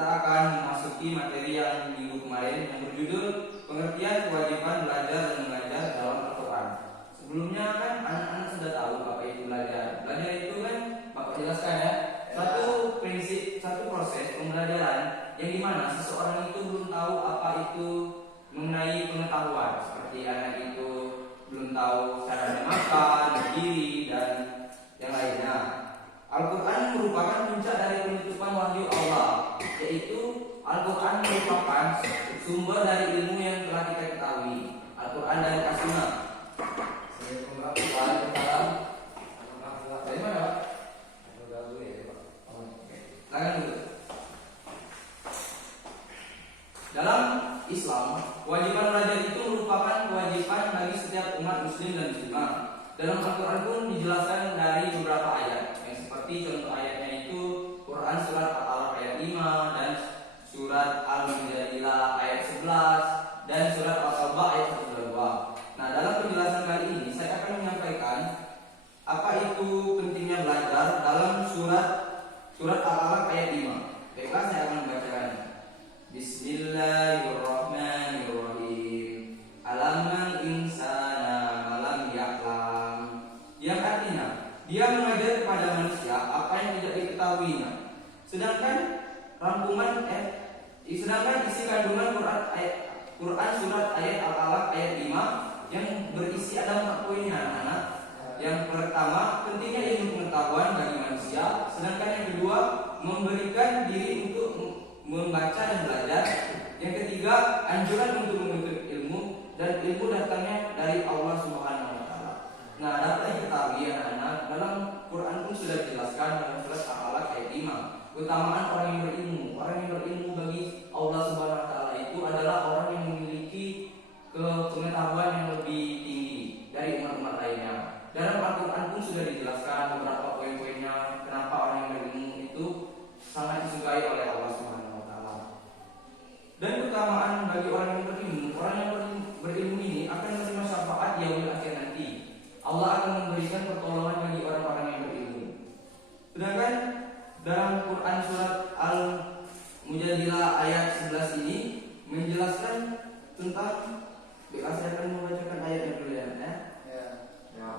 kita akan memasuki materi yang minggu kemarin yang berjudul pengertian kewajiban belajar dan mengajar dalam Al-Quran. Sebelumnya kan anak-anak sudah tahu apa itu belajar. Belajar itu kan Bapak jelaskan ya, satu prinsip, satu proses pembelajaran yang dimana seseorang itu belum tahu apa itu mengenai pengetahuan, seperti anak itu belum tahu cara makan, berdiri, dan yang lainnya. Al-Quran merupakan puncak dari penutupan wahyu Allah, yaitu Al-Quran merupakan sumber dari ilmu yang telah kita ketahui. Al-Quran dari As-Sunnah. Dari mana, Pak? Tangan dulu. Dalam Islam, kewajiban belajar itu merupakan kewajiban bagi setiap umat muslim dan muslimah. Dalam Al-Quran pun dijelaskan dari beberapa ayat, yang seperti contoh ayatnya itu Quran surat Al-Alaq ayat 5 dan surat Al-Mujadilah ayat 11 dan surat Al-Sabah ayat 122. Nah, dalam penjelasan kali ini saya akan menyampaikan apa itu pentingnya belajar dalam surat Al-Alaq ayat 5. Baiklah, saya akan membacakan. Bismillahirrahmanirrahim. Alamal insana malam ya'lam. Yang artinya, dia mengajar kepada manusia apa yang tidak diketahuinya. Sedangkan isi kandungan Quran surat ayat Al-Alaq ayat 5 yang berisi ada 4 poinnya, anak-anak. Yang pertama, pentingnya ilmu pengetahuan bagi manusia. Sedangkan yang kedua, memberikan diri untuk membaca dan belajar. Yang ketiga, anjuran untuk menuntut ilmu, dan ilmu datangnya dari Allah Subhanahu wa taala. Nah, dapat diketahui anak-anak, dalam Quran pun sudah dijelaskan dalam surat Al-Alaq ayat 5, keutamaan orang yang berilmu. Orang yang berilmu bagi Allah Subhanahu wa taala itu adalah orang yang memiliki pengetahuan yang lebih tinggi dari umat-umat lainnya. Dalam Al-Quran pun sudah dijelaskan beberapa poin-poinnya kenapa orang yang berilmu itu sangat disukai oleh Allah Subhanahu wa taala. Dan keutamaan bagi orang yang berilmu ini akan menerima syafaat di yaumil akhir nanti. Allah akan memberikan pertolongan bagi orang-orang yang berilmu. Sedangkan dalam Quran surat Al-Mujadilah ayat 11 ini menjelaskan tentang, saya akan membacakan ayatnya dulu ya.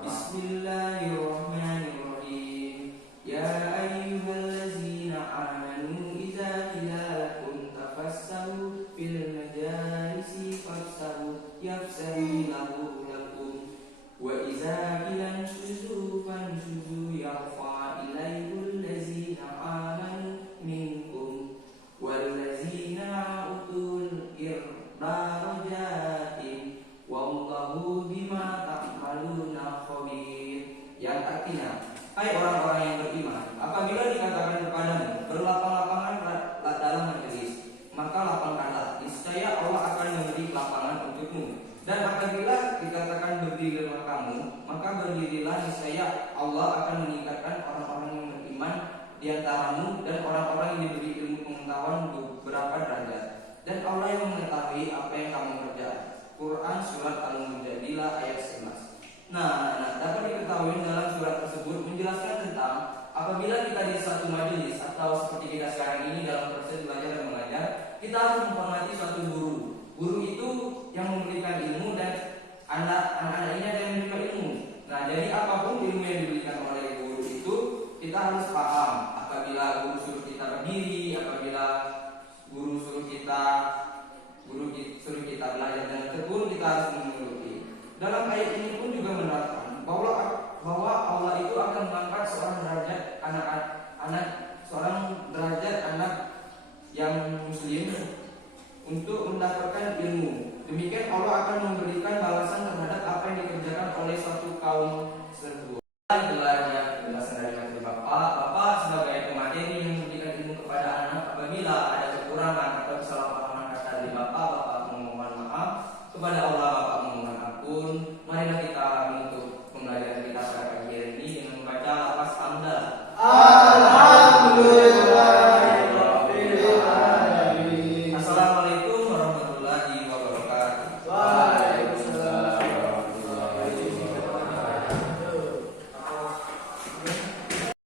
Bismillahirrahmanirrahim. Ya ayyuhallazina amanu idza qila lakum tafassahu fil majalisi fafsahu yafsahu lahu lakum wa idza qila anshuzu fanshuzu yarfa ilaihul ladzina amanu minkum walladzina utul darajatin wallahu bima ta'maluna khabir. Yang artinya, hai orang-orang yang beriman, apabila dikatakan kepadamu berlapang-lapangan dalam majelis, maka lapangkanlah, niscaya Allah akan memberi lapangan untukmu. Dan apabila dikatakan berdirilah kamu, maka berdirilah, niscaya Allah akan meningkatkan orang-orang yang beriman di antaramu dan orang-orang yang diberi ilmu pengetahuan beberapa derajat. Dan Allah yang mengetahui apa yang kamu kerjakan. Quran surat Al-Mujadilah ayat 11. Nah, dapat diketahui dalam surat tersebut menjelaskan tentang apabila kita di satu majelis atau seperti kita sekarang ini dalam proses belajar dan mengajar, kita harus menghormati suatu guru. Guru itu yang memberikan ilmu dan anak-anak ini ada yang menerima ilmu. Nah, jadi apapun ilmu yang diberikan oleh guru itu kita harus paham. Apabila guru suruh kita berdiri, apabila guru suruh kita belajar dan tekun, kita harus menuruti. Dalam ayat ini pun juga menerangkan bahwa Allah itu akan mengangkat seorang derajat anak yang muslim untuk mendapatkan ilmu. Demikian Allah akan memberikan balasan terhadap apa yang dikerjakan oleh suatu kaum tersebut. Belajar